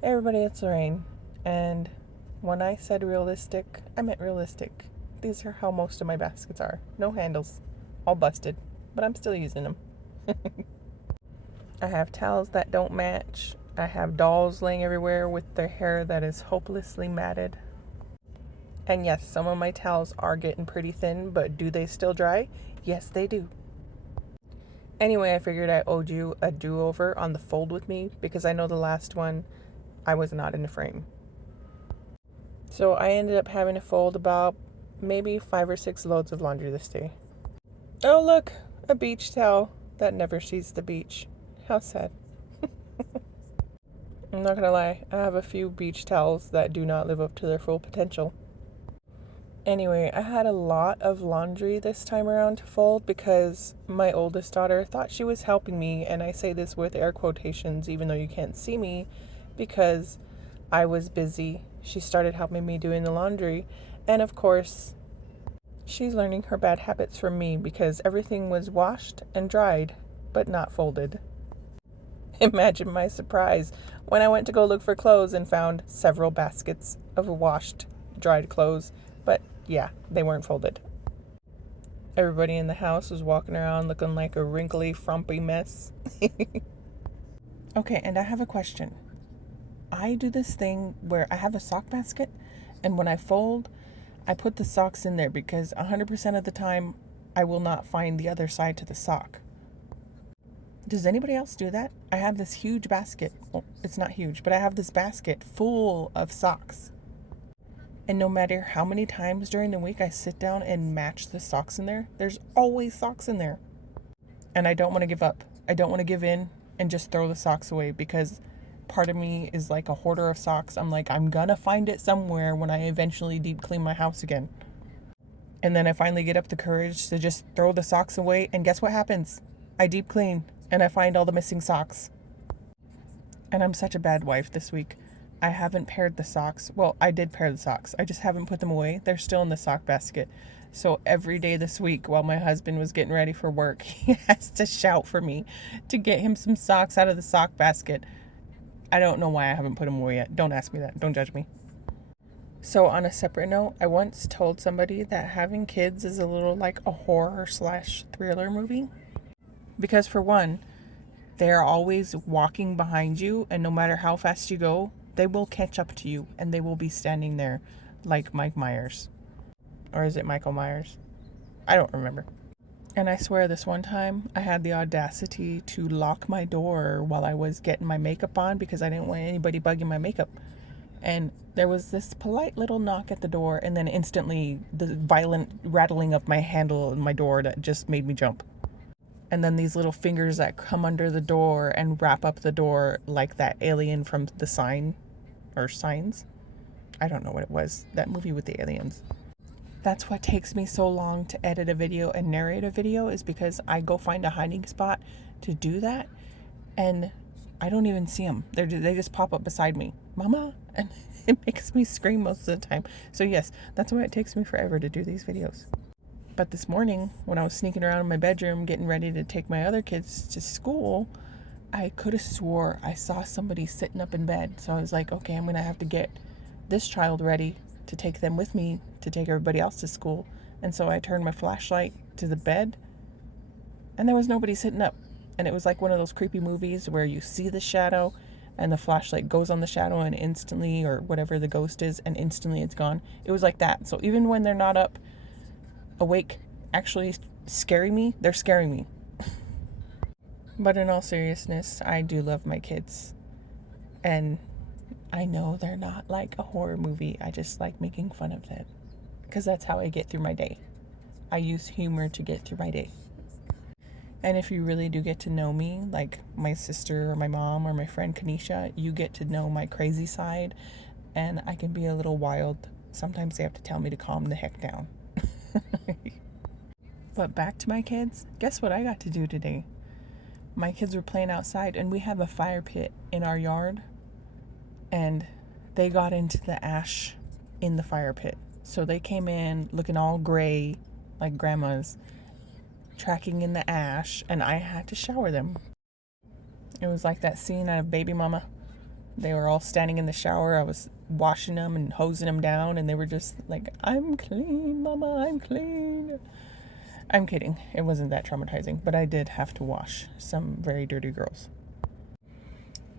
Hey everybody, it's Lorraine. And when I said realistic, I meant realistic. These are how most of my baskets are. No handles. All busted. But I'm still using them. I have towels that don't match. I have dolls laying everywhere with their hair that is hopelessly matted. And yes, some of my towels are getting pretty thin, but do they still dry? Yes, they do. Anyway, I figured I owed you a do-over on the fold with me because I know the last one I was not in the frame. So I ended up having to fold about maybe 5 or 6 loads of laundry this day. Oh, look, a beach towel that never sees the beach. How sad. I'm not gonna lie, I have a few beach towels that do not live up to their full potential. Anyway, I had a lot of laundry this time around to fold because my oldest daughter thought she was helping me, and I say this with air quotations even though you can't see me, because I was busy. She started helping me doing the laundry, and of course, she's learning her bad habits from me because everything was washed and dried, but not folded. Imagine my surprise when I went to go look for clothes and found several baskets of washed, dried clothes, but yeah, they weren't folded. Everybody in the house was walking around looking like a wrinkly, frumpy mess. Okay, and I have a question. I do this thing where I have a sock basket, and when I fold, I put the socks in there because 100% of the time I will not find the other side to the sock. Does anybody else do that? I have this huge basket. Well, it's not huge, but I have this basket full of socks. And no matter how many times during the week I sit down and match the socks in there, there's always socks in there. And I don't want to give up. I don't want to give in and just throw the socks away because part of me is like a hoarder of socks. I'm like, I'm gonna find it somewhere when I eventually deep clean my house again. And then I finally get up the courage to just throw the socks away. And guess what happens? I deep clean and I find all the missing socks. And I'm such a bad wife this week. I haven't paired the socks. Well, I did pair the socks. I just haven't put them away. They're still in the sock basket. So every day this week while my husband was getting ready for work, he has to shout for me to get him some socks out of the sock basket. I don't know why I haven't put them away yet. Don't ask me that. Don't judge me. So on a separate note, I once told somebody that having kids is a little like a horror/thriller movie. Because for one, they are always walking behind you, and no matter how fast you go, they will catch up to you and they will be standing there like Mike Myers. Or is it Michael Myers? I don't remember. And I swear this one time I had the audacity to lock my door while I was getting my makeup on because I didn't want anybody bugging my makeup. And there was this polite little knock at the door, and then instantly the violent rattling of my handle in my door that just made me jump. And then these little fingers that come under the door and wrap up the door like that alien from The Sign or Signs. I don't know what it was. That movie with the aliens. That's what takes me so long to edit a video and narrate a video, is because I go find a hiding spot to do that and I don't even see them. They just pop up beside me. Mama! And it makes me scream most of the time. So yes, that's why it takes me forever to do these videos. But this morning, when I was sneaking around in my bedroom getting ready to take my other kids to school, I could have swore I saw somebody sitting up in bed. So I was like, okay, I'm going to have to get this child ready to take them with me to take everybody else to school. And so I turned my flashlight to the bed, and there was nobody sitting up. And it was like one of those creepy movies where you see the shadow and the flashlight goes on the shadow and instantly, or whatever the ghost is, and instantly it's gone. It was like that. So even when they're not up, awake, actually scaring me, they're scaring me. But in all seriousness, I do love my kids. And I know they're not like a horror movie. I just like making fun of them because that's how I get through my day. I use humor to get through my day. And if you really do get to know me, like my sister or my mom or my friend Kanisha, you get to know my crazy side, and I can be a little wild. Sometimes they have to tell me to calm the heck down. But back to my kids. Guess what I got to do today? My kids were playing outside, and we have a fire pit in our yard, and they got into the ash in the fire pit. So they came in looking all gray like grandmas, tracking in the ash, and I had to shower them. It was like that scene out of Baby Mama They were all standing in the shower. I was washing them and hosing them down, and they were just like, I'm clean, Mama, I'm clean. I'm kidding. It wasn't that traumatizing, but I did have to wash some very dirty girls.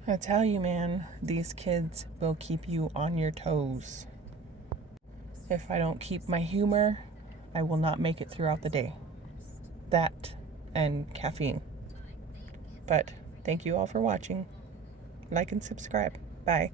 I tell you, man, these kids will keep you on your toes. If I don't keep my humor, I will not make it throughout the day. That and caffeine. But thank you all for watching. Like and subscribe. Bye.